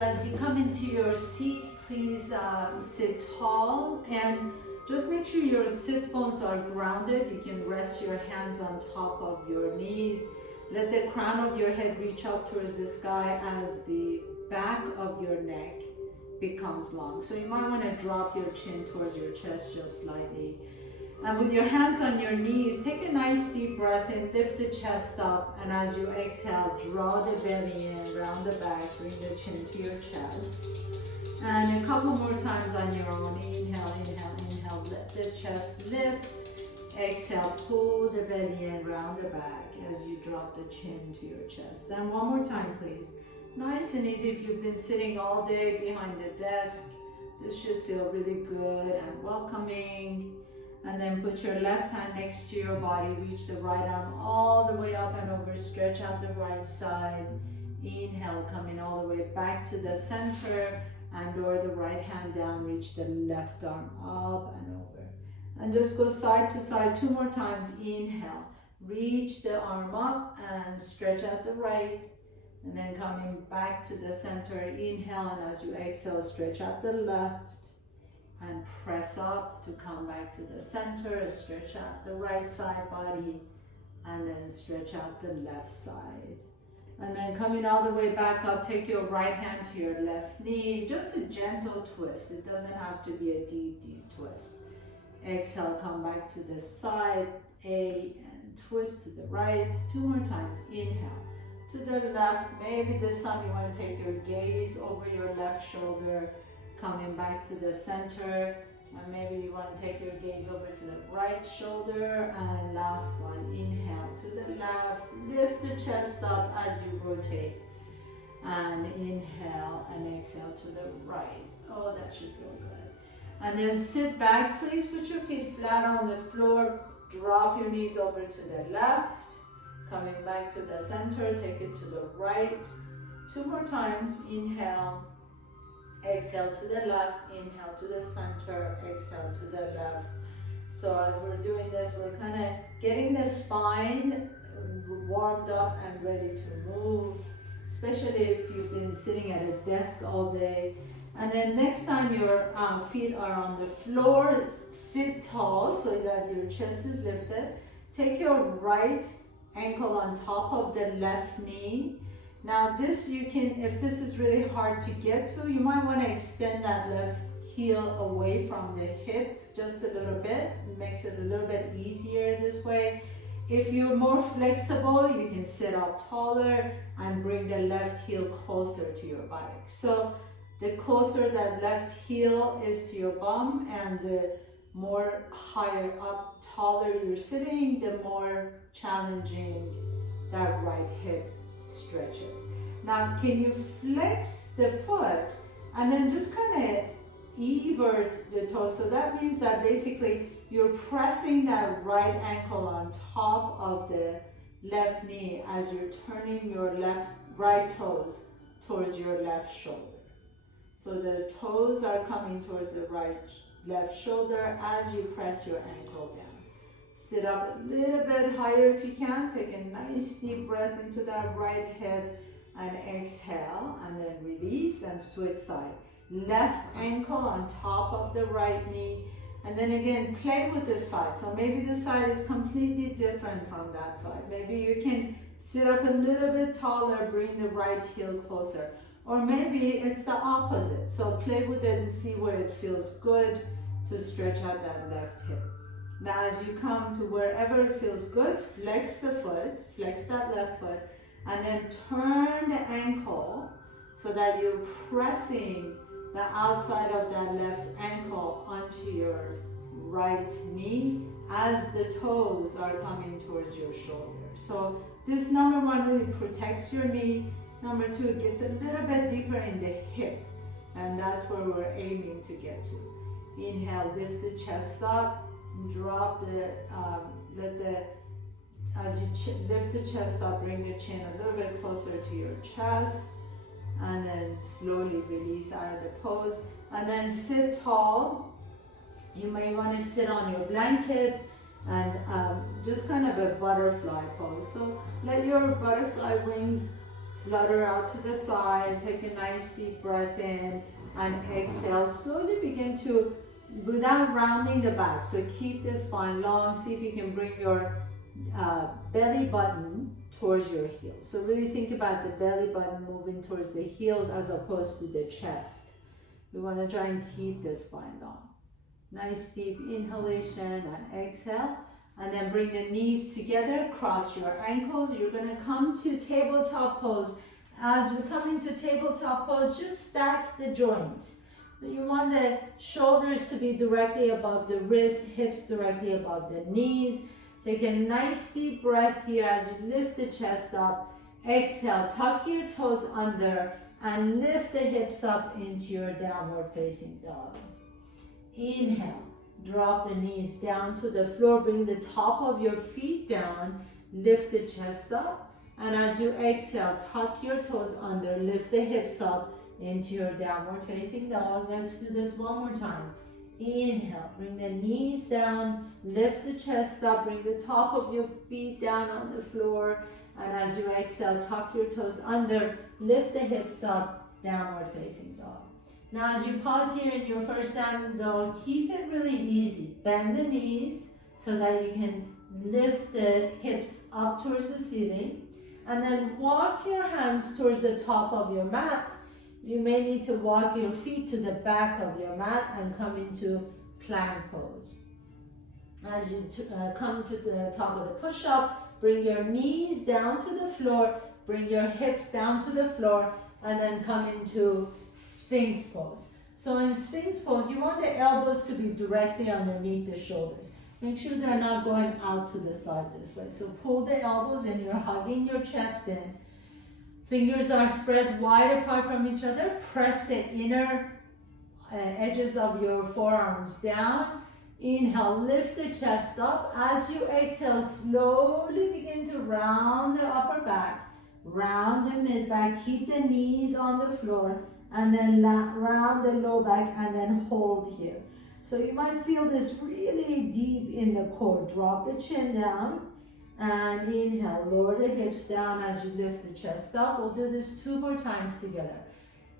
As you come into your seat, please sit tall and just make sure your sits bones are grounded. You can rest your hands on top of your knees. Let the crown of your head reach up towards the sky as the back of your neck becomes long. So you might want to drop your chin towards your chest just slightly. And with your hands on your knees, take a nice deep breath in, lift the chest up, and as you exhale, draw the belly in, round the back, bring the chin to your chest. And a couple more times on your own. Inhale, inhale, inhale, let the chest lift. Exhale, pull the belly in, round the back as you drop the chin to your chest. And one more time, please. Nice and easy. If you've been sitting all day behind the desk, this should feel really good and welcoming. And then put your left hand next to your body, reach the right arm all the way up and over, stretch out the right side. Inhale, coming all the way back to the center, and or the right hand down, reach the left arm up and over. And just go side to side 2 more times. Inhale, reach the arm up and stretch out the right. And then coming back to the center, inhale, and as you exhale, stretch out the left. And press up to come back to the center, stretch out the right side body, and then stretch out the left side. And then coming all the way back up, take your right hand to your left knee, just a gentle twist. It doesn't have to be a deep, deep twist. Exhale, come back to the side, and twist to the right. 2 more times, inhale. To the left, maybe this time you want to take your gaze over your left shoulder, coming back to the center, and maybe you want to take your gaze over to the right shoulder. And last one, inhale to the left, lift the chest up as you rotate, and inhale and exhale to the right. Oh, that should feel good. And then sit back. Please put your feet flat on the floor, drop your knees over to the left, coming back to the center, take it to the right. 2 more times, inhale. Exhale to the left, inhale to the center, exhale to the left. So as we're doing this, we're kind of getting the spine warmed up and ready to move, especially if you've been sitting at a desk all day. And then next time your feet are on the floor, sit tall so that your chest is lifted. Take your right ankle on top of the left knee. Now this you can, if this is really hard to get to, you might want to extend that left heel away from the hip just a little bit. It makes it a little bit easier this way. If you're more flexible, you can sit up taller and bring the left heel closer to your body. So the closer that left heel is to your bum and the more higher up, taller you're sitting, the more challenging that right hip stretches. Now, can you flex the foot and then just kind of evert the toe? So that means that basically you're pressing that right ankle on top of the left knee as you're turning your right toes towards your left shoulder. So the toes are coming towards the left shoulder as you press your ankle down. Sit up a little bit higher if you can. Take a nice deep breath into that right hip and exhale, and then release and switch side. Left ankle on top of the right knee, and then again play with this side. So maybe this side is completely different from that side. Maybe you can sit up a little bit taller, bring the right heel closer. Or maybe it's the opposite. So play with it and see where it feels good to stretch out that left hip. Now as you come to wherever it feels good, flex the foot, flex that left foot, and then turn the ankle so that you're pressing the outside of that left ankle onto your right knee as the toes are coming towards your shoulder. So this number 1 really protects your knee. Number 2, it gets a little bit deeper in the hip, and that's where we're aiming to get to. Inhale, lift the chest up. Drop as you lift the chest up, bring the chin a little bit closer to your chest, and then slowly release out of the pose. And then sit tall. You may want to sit on your blanket and just kind of a butterfly pose. So let your butterfly wings Flutter out to the side, take a nice deep breath in, and exhale. Slowly begin to, without rounding the back, so keep the spine long. See if you can bring your belly button towards your heels. So really think about the belly button moving towards the heels as opposed to the chest. We want to try and keep the spine long. Nice deep inhalation and exhale. And then bring the knees together, cross your ankles. You're going to come to tabletop pose. As we come into tabletop pose, just stack the joints. You want the shoulders to be directly above the wrist, hips directly above the knees. Take a nice deep breath here as you lift the chest up. Exhale, tuck your toes under and lift the hips up into your downward facing dog. Inhale. Drop the knees down to the floor, bring the top of your feet down, lift the chest up, and as you exhale, tuck your toes under, lift the hips up into your downward facing dog. Let's do this one more time. Inhale, bring the knees down, lift the chest up, bring the top of your feet down on the floor, and as you exhale, tuck your toes under, lift the hips up, downward facing dog. Now as you pause here in your first down dog, keep it really easy. Bend the knees so that you can lift the hips up towards the ceiling. And then walk your hands towards the top of your mat. You may need to walk your feet to the back of your mat and come into plank pose. As you come to the top of the push-up, bring your knees down to the floor, bring your hips down to the floor, and then come into Sphinx pose. So in Sphinx pose, you want the elbows to be directly underneath the shoulders. Make sure they're not going out to the side this way. So pull the elbows in, you're hugging your chest in. Fingers are spread wide apart from each other. Press the inner edges of your forearms down. Inhale, lift the chest up. As you exhale, slowly begin to round the upper back, round the mid back, keep the knees on the floor, and then round the low back, and then hold here. So you might feel this really deep in the core. Drop the chin down, and inhale, lower the hips down as you lift the chest up. We'll do this 2 more times together.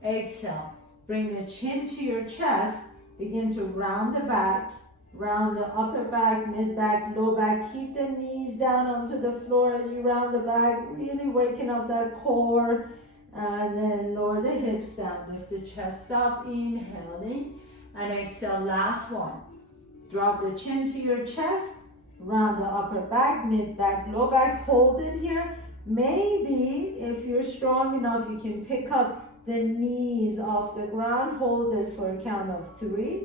Exhale, bring the chin to your chest, begin to round the back, round the upper back, mid back, low back. Keep the knees down onto the floor as you round the back, really waking up that core. And then lower the hips down, lift the chest up, inhaling, and exhale, last one. Drop the chin to your chest, round the upper back, mid back, low back, hold it here. Maybe if you're strong enough, you can pick up the knees off the ground, hold it for a count of 3,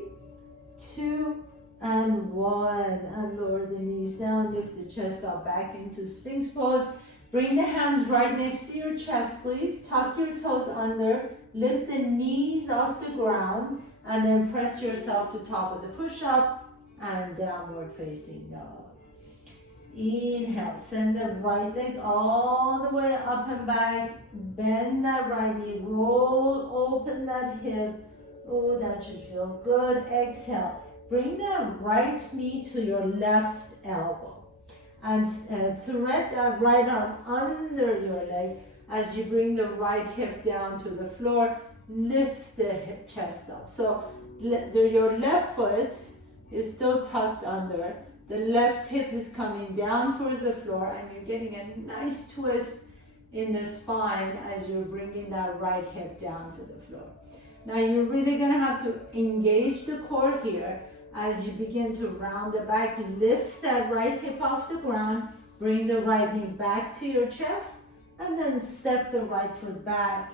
2, and 1, and lower the knees down, lift the chest up back into Sphinx pose. Bring the hands right next to your chest, please. Tuck your toes under, lift the knees off the ground, and then press yourself to top of the push-up and downward facing dog. Inhale, send the right leg all the way up and back. Bend that right knee, roll, open that hip. Oh, that should feel good. Exhale, bring the right knee to your left elbow. And thread that right arm under your leg as you bring the right hip down to the floor. Lift the hip chest up. So your left foot is still tucked under. The left hip is coming down towards the floor, and you're getting a nice twist in the spine as you're bringing that right hip down to the floor. Now you're really going to have to engage the core here. As you begin to round the back, lift that right hip off the ground, bring the right knee back to your chest, and then step the right foot back,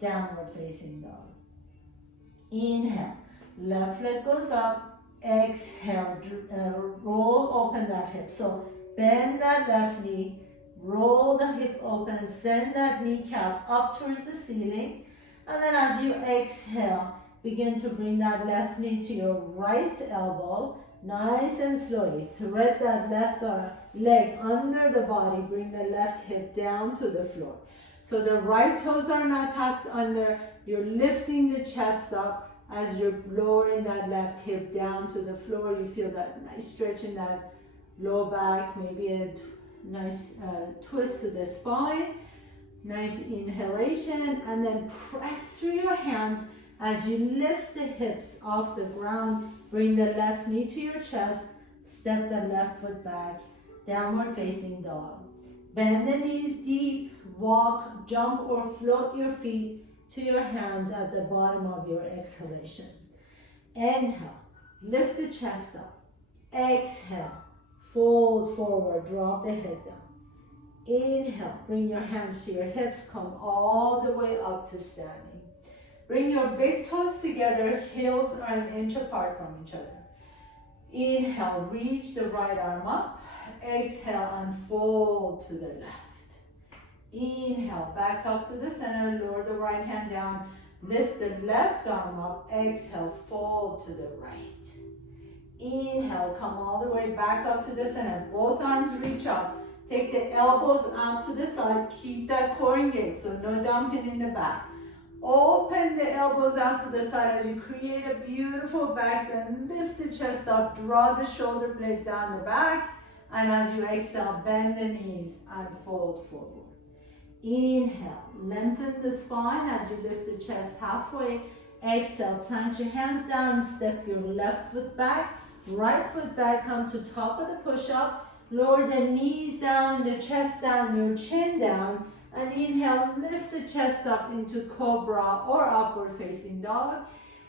downward facing dog. Inhale, left leg goes up, exhale, roll open that hip. So bend that left knee, roll the hip open, send that kneecap up towards the ceiling, and then as you exhale, begin to bring that left knee to your right elbow, nice and slowly. Thread that left leg under the body, bring the left hip down to the floor. So the right toes are not tucked under, you're lifting the chest up as you're lowering that left hip down to the floor. You feel that nice stretch in that low back, maybe a nice twist to the spine. Nice inhalation, and then press through your hands as you lift the hips off the ground. Bring the left knee to your chest, step the left foot back, downward facing dog. Bend the knees deep, walk, jump or float your feet to your hands at the bottom of your exhalations. Inhale, lift the chest up. Exhale, fold forward, drop the head down. Inhale, bring your hands to your hips, come all the way up to standing. Bring your big toes together, heels are an inch apart from each other. Inhale, reach the right arm up. Exhale, and fold to the left. Inhale, back up to the center, lower the right hand down. Lift the left arm up. Exhale, fold to the right. Inhale, come all the way back up to the center. Both arms reach up. Take the elbows out to the side. Keep that core engaged, so no dumping in the back. Open the elbows out to the side as you create a beautiful back bend. Lift the chest up, draw the shoulder blades down the back. And as you exhale, bend the knees and fold forward. Inhale, lengthen the spine as you lift the chest halfway. Exhale, plant your hands down, step your left foot back, right foot back, come to top of the push-up. Lower the knees down, the chest down, your chin down. And inhale, lift the chest up into cobra or upward facing dog.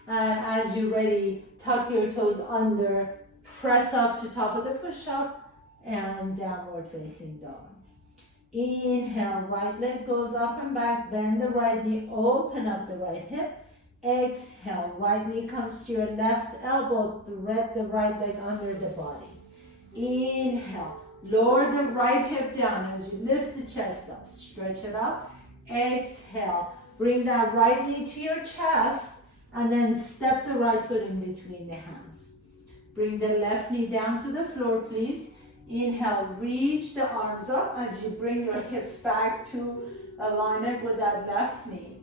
And as you're ready, tuck your toes under, press up to top of the push-up and downward facing dog. Inhale, right leg goes up and back, bend the right knee, open up the right hip. Exhale, right knee comes to your left elbow, thread the right leg under the body. Inhale, lower the right hip down as you lift the chest up, stretch it up. Exhale, bring that right knee to your chest and then step the right foot in between the hands. Bring the left knee down to the floor, please. Inhale, reach the arms up as you bring your hips back to align it with that left knee.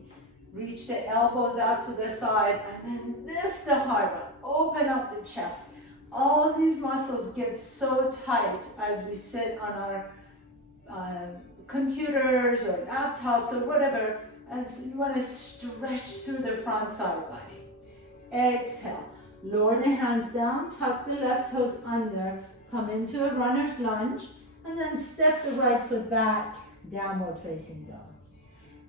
Reach the elbows out to the side and then lift the heart up, open up the chest. All these muscles get so tight as we sit on our computers or laptops or whatever, and so you want to stretch through the front side body. Exhale, lower the hands down, tuck the left toes under, come into a runner's lunge, and then step the right foot back, downward facing dog.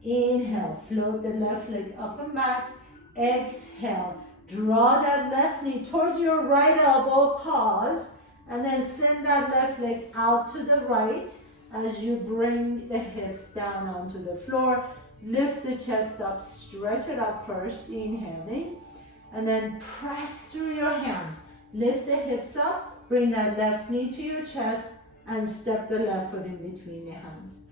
Inhale, float the left leg up and back. Exhale, draw that left knee towards your right elbow, pause, and then send that left leg out to the right as you bring the hips down onto the floor. Lift the chest up, stretch it up first, inhaling, and then press through your hands. Lift the hips up, bring that left knee to your chest, and step the left foot in between the hands.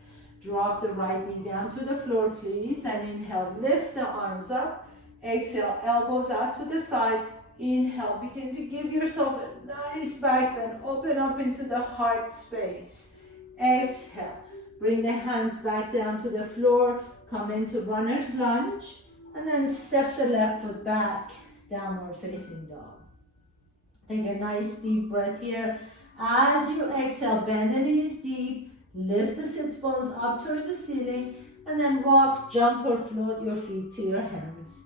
Drop the right knee down to the floor, please, and inhale, lift the arms up. Exhale, elbows out to the side. Inhale, begin to give yourself a nice back bend. Open up into the heart space. Exhale, bring the hands back down to the floor. Come into runner's lunge. And then step the left foot back, downward facing dog. Take a nice deep breath here. As you exhale, bend the knees deep. Lift the sits bones up towards the ceiling. And then rock, jump, or float your feet to your hands.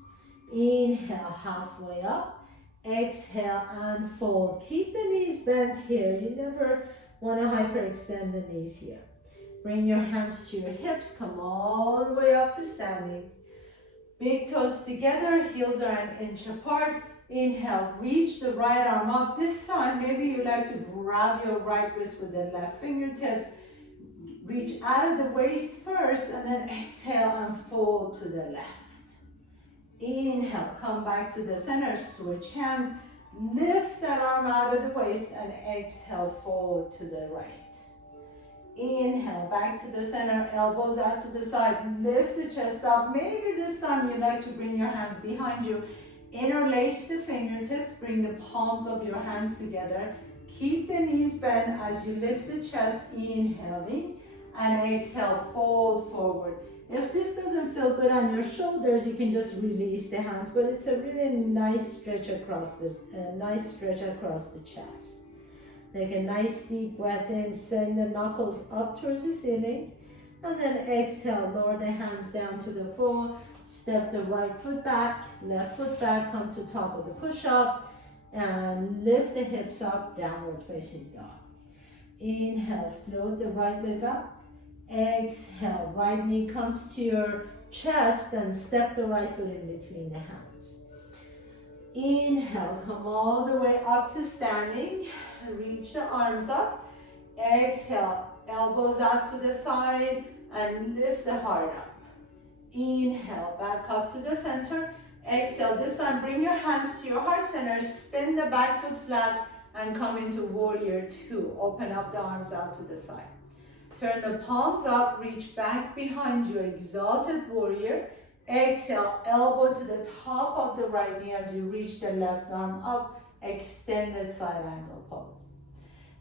Inhale, halfway up. Exhale and fold. Keep the knees bent here. You never want to hyperextend the knees here. Bring your hands to your hips. Come all the way up to standing. Big toes together. Heels are an inch apart. Inhale, reach the right arm up. This time, maybe you like to grab your right wrist with the left fingertips. Reach out of the waist first and then exhale and fold to the left. Inhale, come back to the center, switch hands, lift that arm out of the waist and exhale, fold to the right. Inhale, back to the center, elbows out to the side, lift the chest up. Maybe this time you like to bring your hands behind you. Interlace the fingertips, bring the palms of your hands together. Keep the knees bent as you lift the chest, inhaling, and exhale, fold forward. If this doesn't feel good on your shoulders, you can just release the hands, but it's a really nice stretch across the chest. Take a nice deep breath in, send the knuckles up towards the ceiling. And then exhale, lower the hands down to the floor. Step the right foot back, left foot back, come to top of the push-up. And lift the hips up, downward facing dog. Inhale, float the right leg up. Exhale, right knee comes to your chest and step the right foot in between the hands. Inhale, come all the way up to standing. Reach the arms up. Exhale, elbows out to the side and lift the heart up. Inhale, back up to the center. Exhale, this time bring your hands to your heart center. Spin the back foot flat and come into warrior two. Open up the arms out to the side. Turn the palms up, reach back behind you, exalted warrior. Exhale, elbow to the top of the right knee as you reach the left arm up, extended side angle pose.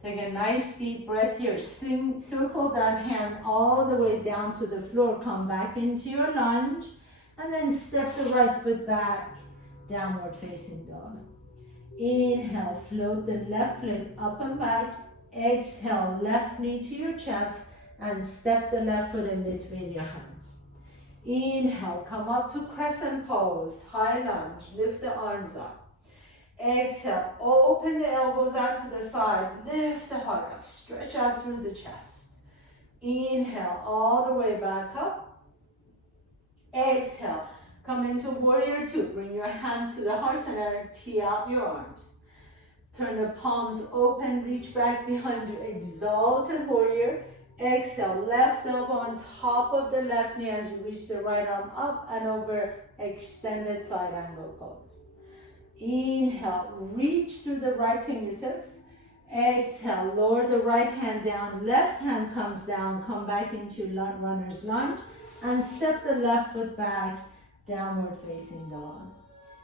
Take a nice deep breath here. Circle that hand all the way down to the floor. Come back into your lunge and then step the right foot back, downward facing dog. Inhale, float the left leg up and back. Exhale, left knee to your chest and step the left foot in between your hands. Inhale, come up to crescent pose, high lunge, lift the arms up. Exhale, open the elbows out to the side, lift the heart up, stretch out through the chest. Inhale, all the way back up. Exhale, come into warrior two, bring your hands to the heart center, tee out your arms. Turn the palms open, reach back behind you, exalted warrior. Exhale, left elbow on top of the left knee as you reach the right arm up and over, extended side angle pose. Inhale, reach through the right fingertips. Exhale, lower the right hand down, left hand comes down, come back into runner's lunge and step the left foot back, downward facing dog.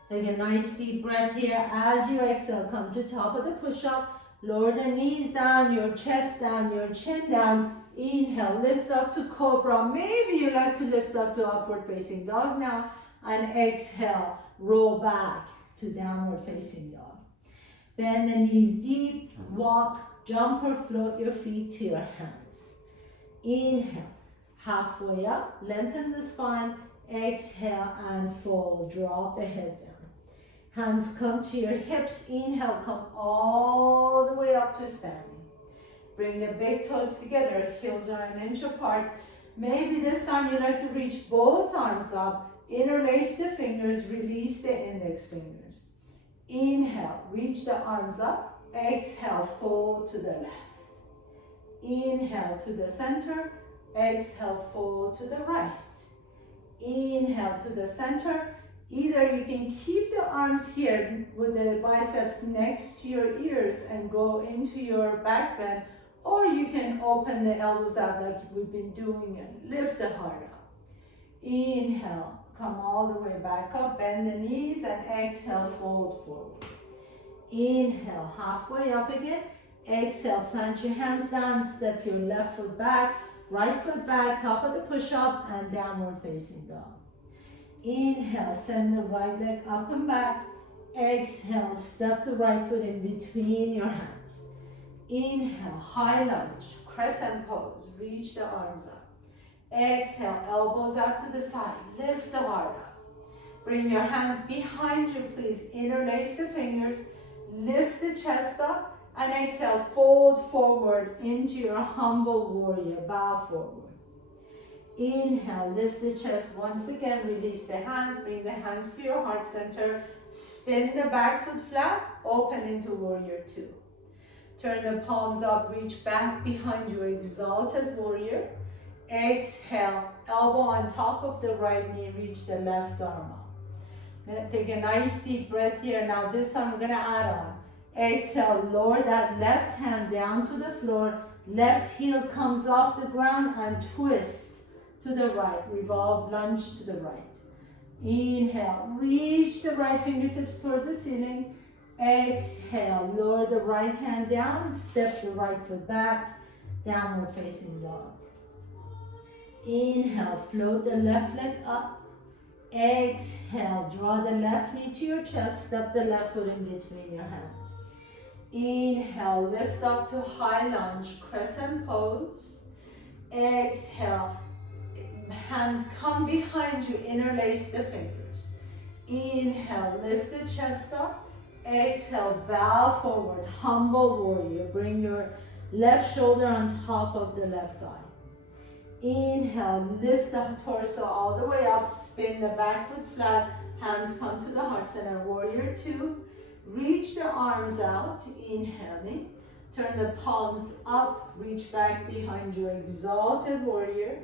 Take a nice deep breath here. As you exhale, come to top of the push-up, lower the knees down, your chest down, your chin down. Inhale, lift up to cobra. Maybe you like to lift up to upward facing dog now. And exhale, roll back to downward facing dog. Bend the knees deep, walk, jump or float your feet to your hands. Inhale, halfway up, lengthen the spine. Exhale and fold, drop the head down. Hands come to your hips. Inhale, come all the way up to standing. Bring the big toes together, heels are an inch apart. Maybe this time you like to reach both arms up, interlace the fingers, release the index fingers. Inhale, reach the arms up. Exhale, fold to the left. Inhale to the center. Exhale, fold to the right. Inhale to the center. Either you can keep the arms here with the biceps next to your ears and go into your back bend, or you can open the elbows out like we've been doing and lift the heart up. Inhale, come all the way back up, bend the knees and exhale, fold forward. Inhale, halfway up again. Exhale, plant your hands down, step your left foot back, right foot back, top of the push-up and downward facing dog. Inhale, send the right leg up and back. Exhale, step the right foot in between your hands. Inhale, high lunge, crescent pose, reach the arms up. Exhale, elbows out to the side, lift the heart up. Bring your hands behind you, please. Interlace the fingers, lift the chest up, and exhale, fold forward into your humble warrior, bow forward. Inhale, lift the chest once again, release the hands, bring the hands to your heart center, spin the back foot flat, open into warrior two. Turn the palms up, reach back behind you, exalted warrior. Exhale, elbow on top of the right knee, reach the left arm up. Take a nice deep breath here. Now this time we're gonna add on. Exhale, lower that left hand down to the floor, left heel comes off the ground and twist to the right, revolve, lunge to the right. Inhale, reach the right fingertips towards the ceiling. Exhale, lower the right hand down, step the right foot back, downward facing dog. Inhale, float the left leg up. Exhale, draw the left knee to your chest, step the left foot in between your hands. Inhale, lift up to high lunge, crescent pose. Exhale, hands come behind you, interlace the fingers. Inhale, lift the chest up. Exhale, bow forward, humble warrior. Bring your left shoulder on top of the left thigh. Inhale, lift the torso all the way up, spin the back foot flat, hands come to the heart center, warrior two. Reach the arms out, inhaling. Turn the palms up, reach back behind you, exalted warrior.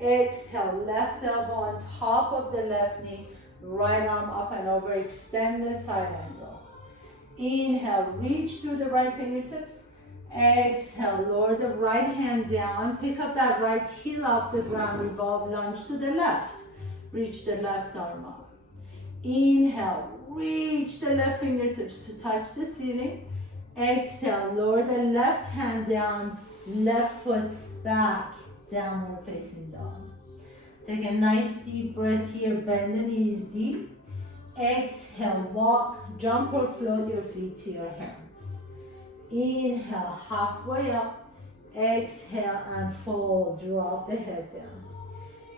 Exhale, left elbow on top of the left knee, right arm up and over, extended side angle. Inhale, reach through the right fingertips. Exhale, lower the right hand down, pick up that right heel off the ground, revolve lunge to the left. Reach the left arm up. Inhale, reach the left fingertips to touch the ceiling. Exhale, lower the left hand down, left foot back, downward facing dog. Take a nice deep breath here, bend the knees deep. Exhale, walk, jump or float your feet to your hands. Inhale, halfway up. Exhale and fold, drop the head down.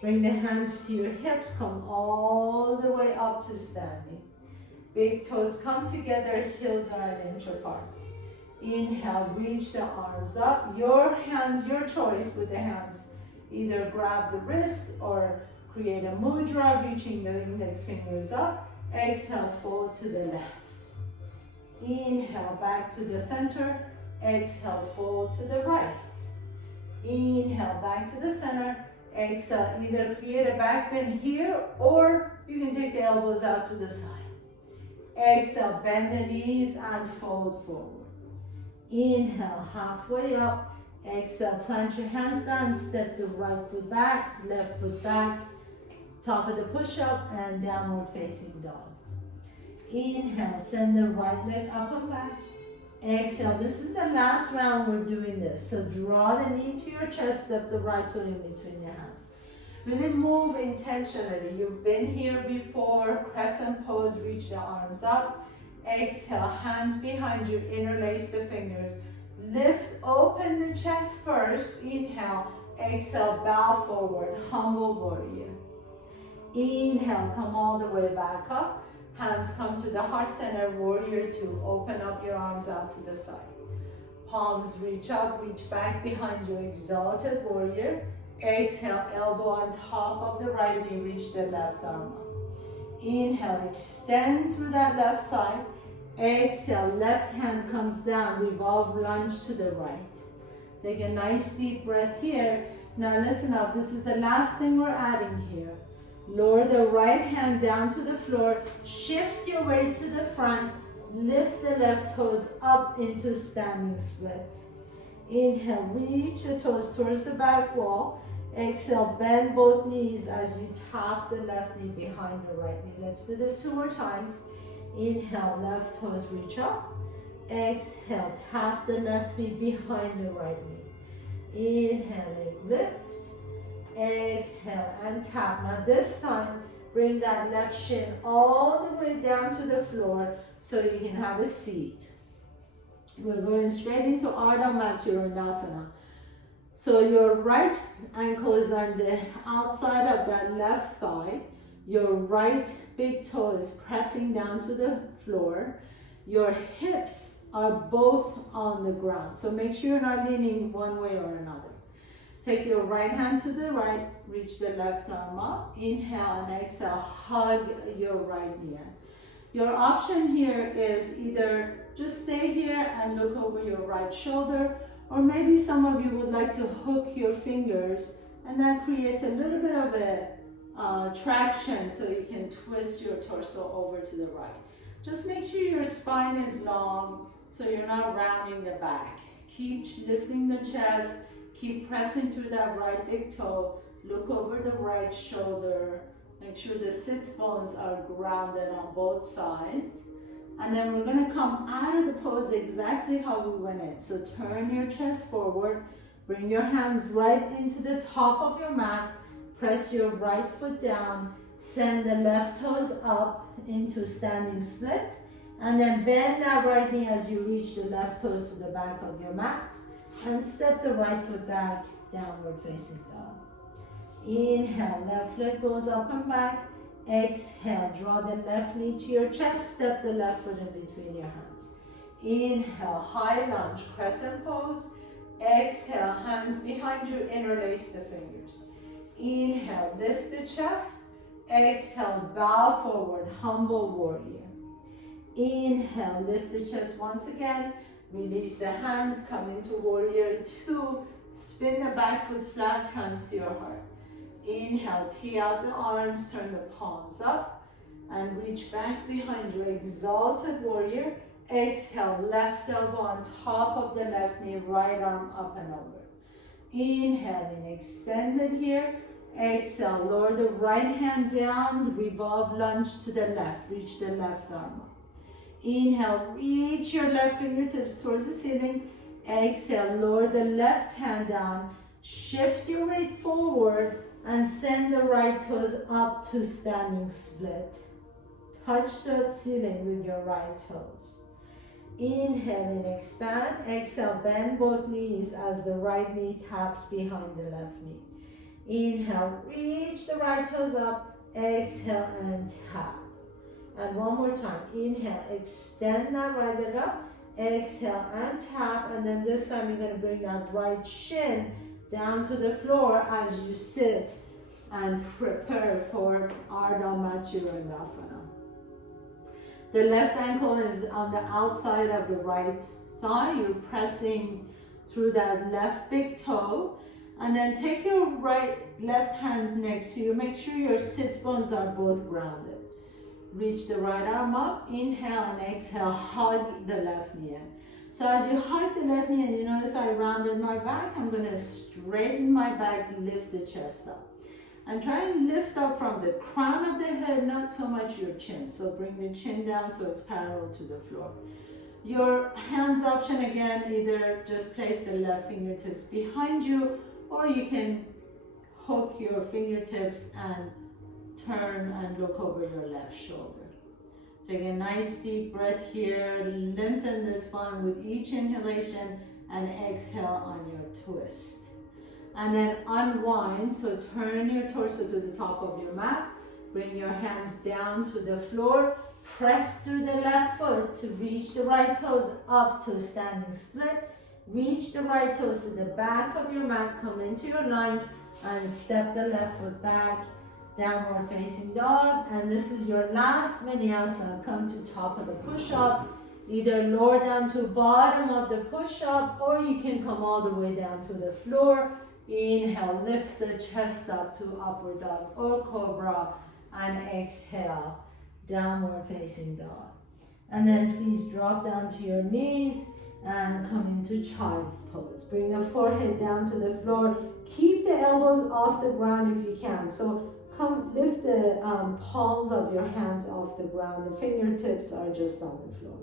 Bring the hands to your hips, come all the way up to standing. Big toes come together, heels are an inch apart. Inhale, reach the arms up. Your hands, your choice with the hands. Either grab the wrist or create a mudra, reaching the index fingers up. Exhale, fold to the left. Inhale, back to the center. Exhale, fold to the right. Inhale, back to the center. Exhale, either create a back bend here or you can take the elbows out to the side. Exhale, bend the knees and fold forward. Inhale, halfway up. Exhale, plant your hands down, step the right foot back, left foot back, top of the push-up and downward facing dog. Inhale, send the right leg up and back. Exhale, this is the last round we're doing this. So draw the knee to your chest, step the right foot in between your hands. Really move intentionally. You've been here before, crescent pose, reach the arms up. Exhale, hands behind you, interlace the fingers. Lift, open the chest first. Inhale, exhale, bow forward, humble warrior. Inhale, come all the way back up. Hands come to the heart center, warrior two. Open up your arms out to the side. Palms reach up, reach back behind you, exalted warrior. Exhale, elbow on top of the right knee, reach the left arm up. Inhale, extend through that left side. Exhale, left hand comes down, revolve lunge to the right. Take a nice deep breath here. Now listen up, this is the last thing we're adding here. Lower the right hand down to the floor, shift your weight to the front, lift the left toes up into standing split. Inhale, reach the toes towards the back wall. Exhale, bend both knees as you tap the left knee behind the right knee. Let's do this 2 more times. Inhale, left toes reach up. Exhale, tap the left knee behind the right knee. Inhaling, lift. Exhale and tap. Now this time, bring that left shin all the way down to the floor so you can have a seat. We're going straight into Ardha Matsyendrasana. So your right ankle is on the outside of that left thigh. Your right big toe is pressing down to the floor. Your hips are both on the ground. So make sure you're not leaning one way or another. Take your right hand to the right, reach the left arm up. Inhale and exhale, hug your right knee in. Your option here is either just stay here and look over your right shoulder, or maybe some of you would like to hook your fingers, and that creates a little bit of a traction so you can twist your torso over to the right. Just make sure your spine is long so you're not rounding the back. Keep lifting the chest, keep pressing through that right big toe, look over the right shoulder, make sure the sits bones are grounded on both sides. And then we're going to come out of the pose exactly how we went in. So turn your chest forward, bring your hands right into the top of your mat, press your right foot down, send the left toes up into standing split, and then bend that right knee as you reach the left toes to the back of your mat, and step the right foot back, downward facing dog. Inhale, left leg goes up and back. Exhale, draw the left knee to your chest, step the left foot in between your hands. Inhale, high lunge, crescent pose. Exhale, hands behind you, interlace the fingers. Inhale, lift the chest. Exhale, bow forward, humble warrior. Inhale, lift the chest once again. Release the hands, come into warrior two. Spin the back foot flat, hands to your heart. Inhale, tee out the arms, turn the palms up and reach back behind you, exalted warrior. Exhale, left elbow on top of the left knee, right arm up and over. Inhaling, extended here. Exhale, lower the right hand down, revolve lunge to the left, reach the left arm up. Inhale, reach your left fingertips towards the ceiling. Exhale, lower the left hand down, shift your weight forward and send the right toes up to standing split. Touch the ceiling with your right toes. Inhale and expand. Exhale, bend both knees as the right knee taps behind the left knee. Inhale, reach the right toes up. Exhale and tap. And one more time. Inhale, extend that right leg up. Exhale and tap. And then this time you're going to bring that right shin down to the floor as you sit and prepare for Ardha Matsyendrasana. The left ankle is on the outside of the right thigh. You're pressing through that left big toe. And then take your left hand next to you. Make sure your sits bones are both grounded. Reach the right arm up. Inhale and exhale, hug the left knee in. So as you hug the left knee and you notice I rounded my back, I'm going to straighten my back, lift the chest up. And try and lift up from the crown of the head, not so much your chin. So bring the chin down so it's parallel to the floor. Your hands option again, either just place the left fingertips behind you or you can hook your fingertips and turn and look over your left shoulder. Take a nice deep breath here. Lengthen the spine with each inhalation and exhale on your twist. And then unwind, so turn your torso to the top of your mat. Bring your hands down to the floor. Press through the left foot to reach the right toes up to standing split. Reach the right toes to the back of your mat. Come into your lunge and step the left foot back. Downward facing dog. And this is your last vinyasa. Come to top of the push-up. Either lower down to bottom of the push-up or you can come all the way down to the floor. Inhale, lift the chest up to upward dog or cobra, and exhale, downward facing dog. And then please drop down to your knees and come into child's pose. Bring the forehead down to the floor. Keep the elbows off the ground if you can. So come lift the palms of your hands off the ground. The fingertips are just on the floor.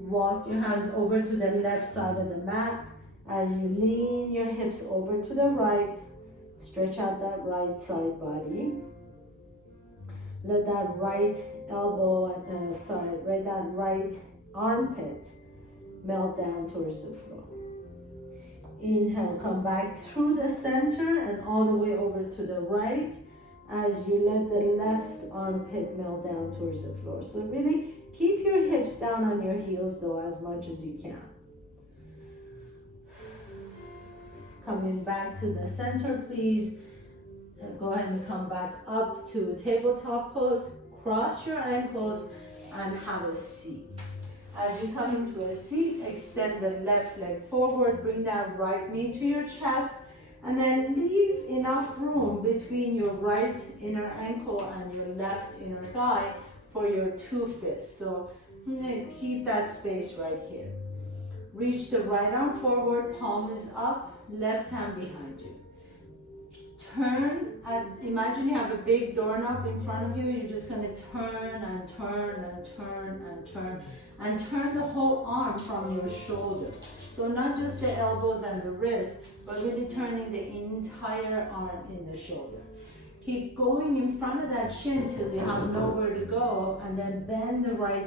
Walk your hands over to the left side of the mat. As you lean your hips over to the right, stretch out that right side body. Let that right elbow, that right armpit melt down towards the floor. Inhale, come back through the center and all the way over to the right as you let the left armpit melt down towards the floor. So really keep your hips down on your heels though as much as you can. Coming back to the center, please. Go ahead and come back up to tabletop pose. Cross your ankles and have a seat. As you come into a seat, extend the left leg forward. Bring that right knee to your chest. And then leave enough room between your right inner ankle and your left inner thigh for your two fists. So keep that space right here. Reach the right arm forward, palm is up, left hand behind you. Turn, imagine you have a big doorknob in front of you. You're just going to turn and turn and turn and turn and turn the whole arm from your shoulder. So not just the elbows and the wrist, but really turning the entire arm in the shoulder. Keep going in front of that shin till you have nowhere to go, and then bend the right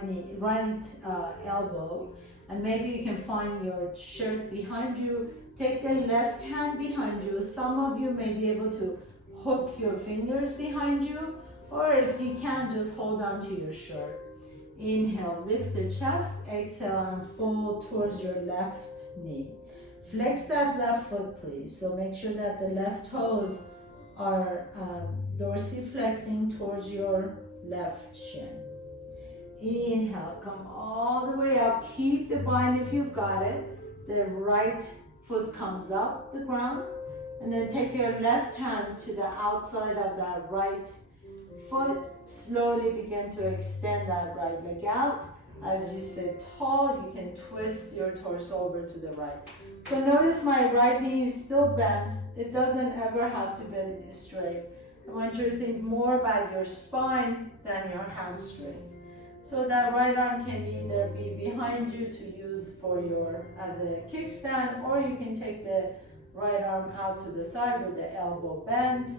elbow, and maybe you can find your shirt behind you. Take the left hand behind you. Some of you may be able to hook your fingers behind you, or if you can, just hold on to your shirt. Inhale, lift the chest. Exhale and fold towards your left knee. Flex that left foot, please. So make sure that the left toes are dorsiflexing towards your left shin. Inhale, come all the way up. Keep the bind if you've got it. The right foot comes up the ground. And then take your left hand to the outside of that right foot. Slowly begin to extend that right leg out. As you sit tall, you can twist your torso over to the right. So notice my right knee is still bent. It doesn't ever have to be straight. I want you to think more about your spine than your hamstring. So that right arm can either be behind you to use for your as a kickstand, or you can take the right arm out to the side with the elbow bent.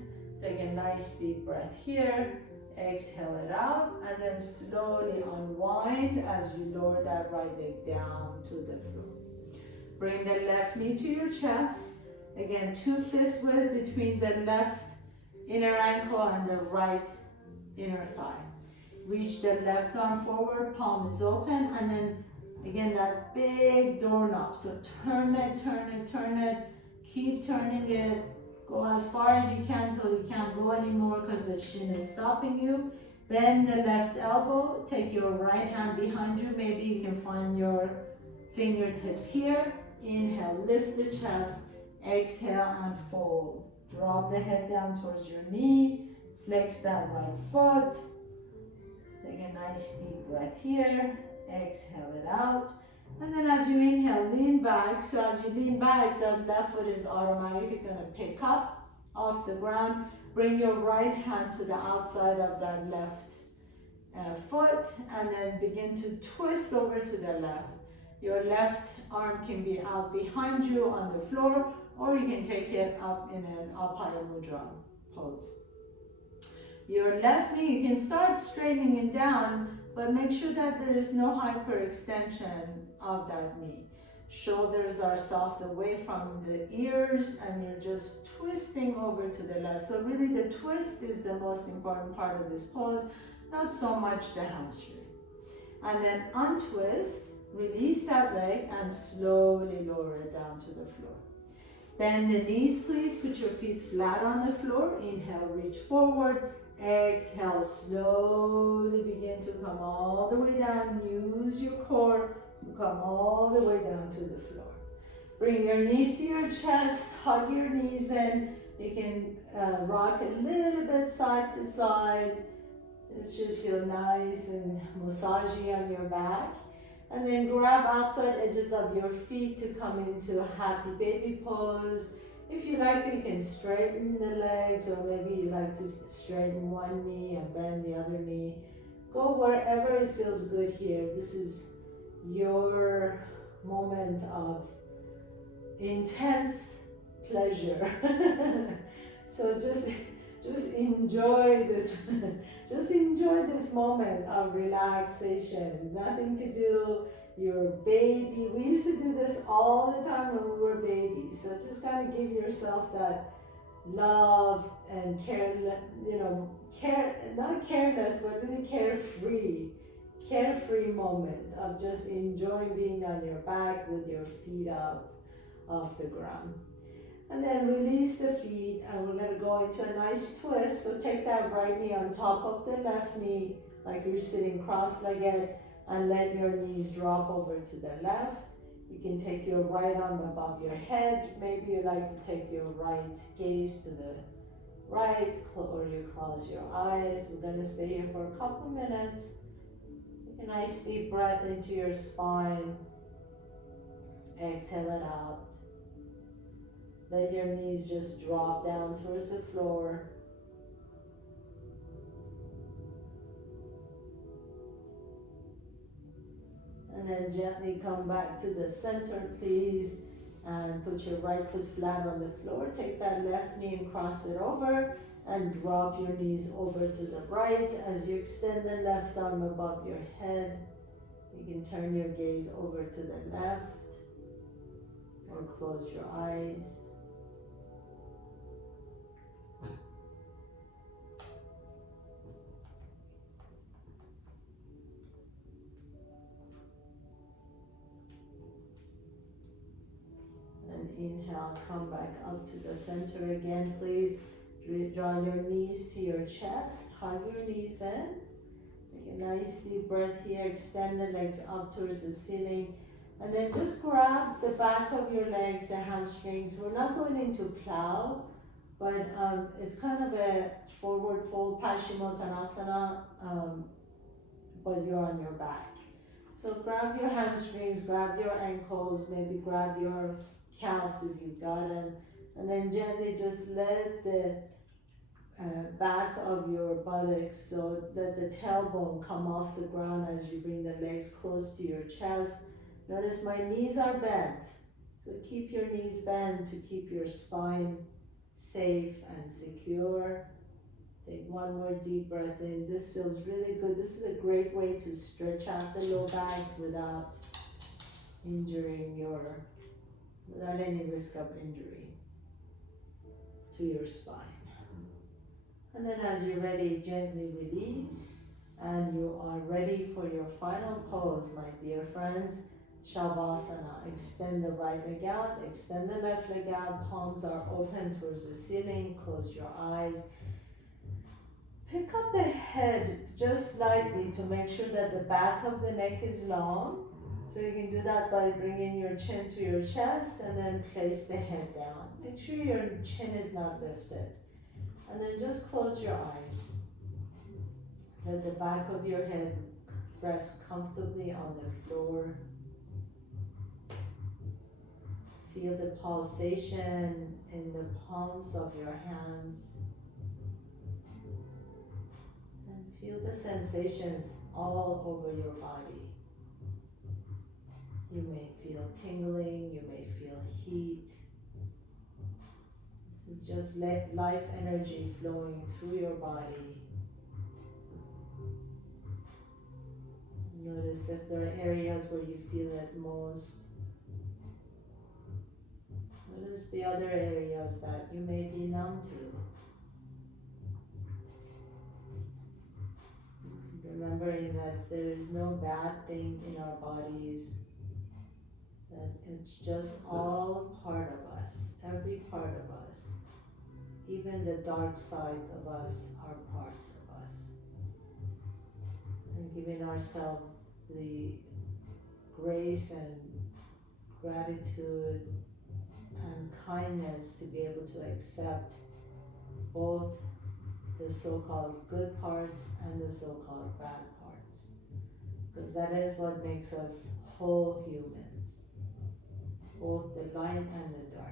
Take a nice deep breath here. Exhale it out, and then slowly unwind as you lower that right leg down to the floor. Bring the left knee to your chest. Again, 2 fist width between the left inner ankle and the right inner thigh. Reach the left arm forward, palm is open, and then again that big doorknob. So turn it, turn it, turn it. Keep turning it. Go as far as you can till you can't go anymore because the shin is stopping you. Bend the left elbow. Take your right hand behind you. Maybe you can find your fingertips here. Inhale, lift the chest. Exhale and fold. Drop the head down towards your knee. Flex that right foot. Take a nice deep breath here. Exhale it out. And then as you inhale, lean back. So as you lean back, the left foot is automatically going to pick up off the ground. Bring your right hand to the outside of that left foot, and then begin to twist over to the left. Your left arm can be out behind you on the floor, or you can take it up in an Apaya Mudra pose. Your left knee, you can start straightening it down, but make sure that there is no hyperextension of that knee. Shoulders are soft away from the ears, and you're just twisting over to the left. So really the twist is the most important part of this pose, not so much the hamstring. And then untwist, release that leg, and slowly lower it down to the floor. Bend the knees, please. Put your feet flat on the floor. Inhale, reach forward. Exhale, slowly begin to come all the way down. Use your core to come all the way down to the floor. Bring your knees to your chest. Hug your knees in. You can rock a little bit side to side. This should feel nice and massagey on your back. And then grab outside edges of your feet to come into a happy baby pose. If you like to, you can straighten the legs, or maybe you like to straighten one knee and bend the other knee. Go wherever it feels good here. This is your moment of intense pleasure. So just enjoy this. Just enjoy this moment of relaxation. Nothing to do. Your baby. We used to do this all the time when we were babies. So just kind of give yourself that love and care. Not careless, but really carefree moment of just enjoying being on your back with your feet up off the ground. And then release the feet, and we're going to go into a nice twist. So take that right knee on top of the left knee, like you're sitting cross-legged, and let your knees drop over to the left. You can take your right arm above your head. Maybe you like to take your right gaze to the right, or you close your eyes. We're going to stay here for a couple minutes. Take a nice deep breath into your spine. Exhale it out. Let your knees just drop down towards the floor. And then gently come back to the center, please. And put your right foot flat on the floor. Take that left knee and cross it over. And drop your knees over to the right. As you extend the left arm above your head, you can turn your gaze over to the left. Or close your eyes. I'll come back up to the center again, please. Draw your knees to your chest, hug your knees in. Take a nice deep breath here, extend the legs up towards the ceiling. And then just grab the back of your legs, the hamstrings. We're not going into plow, but it's kind of a forward fold, Paschimottanasana, but you're on your back. So grab your hamstrings, grab your ankles, maybe grab your calves if you've got them, and then gently just let the back of your buttocks, so let the tailbone come off the ground as you bring the legs close to your chest. Notice my knees are bent, so keep your knees bent to keep your spine safe and secure. Take one more deep breath in. This feels really good. This is a great way to stretch out the low back without without any risk of injury to your spine. And then as you're ready, gently release, and you are ready for your final pose, my dear friends. Shavasana. Extend the right leg out, extend the left leg out, palms are open towards the ceiling, close your eyes. Pick up the head just slightly to make sure that the back of the neck is long. So you can do that by bringing your chin to your chest and then place the head down. Make sure your chin is not lifted. And then just close your eyes. Let the back of your head rest comfortably on the floor. Feel the pulsation in the palms of your hands. And feel the sensations all over your body. You may feel tingling, you may feel heat. This is just life energy flowing through your body. Notice if there are areas where you feel it most. Notice the other areas that you may be numb to. Remembering that there is no bad thing in our bodies, that it's just all part of us, every part of us. Even the dark sides of us are parts of us. And giving ourselves the grace and gratitude and kindness to be able to accept both the so-called good parts and the so-called bad parts. Because that is what makes us whole humans, both the light and the dark.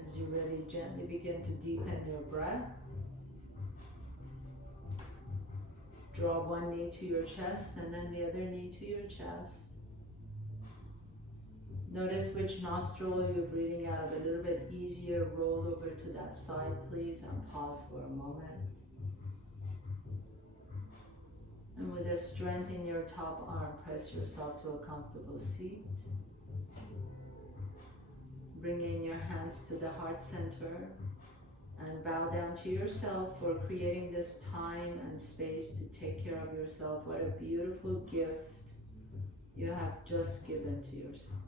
As you're ready, gently begin to deepen your breath. Draw one knee to your chest and then the other knee to your chest. Notice which nostril you're breathing out of a little bit easier. Roll over to that side, please, and pause for a moment. And with a strength in your top arm, press yourself to a comfortable seat. Bringing your hands to the heart center and bow down to yourself for creating this time and space to take care of yourself. What a beautiful gift you have just given to yourself.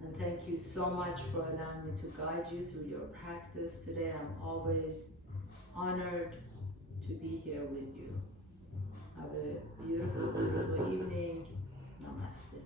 And thank you so much for allowing me to guide you through your practice today. I'm always honored to be here with you. Have a beautiful, beautiful evening. Namaste.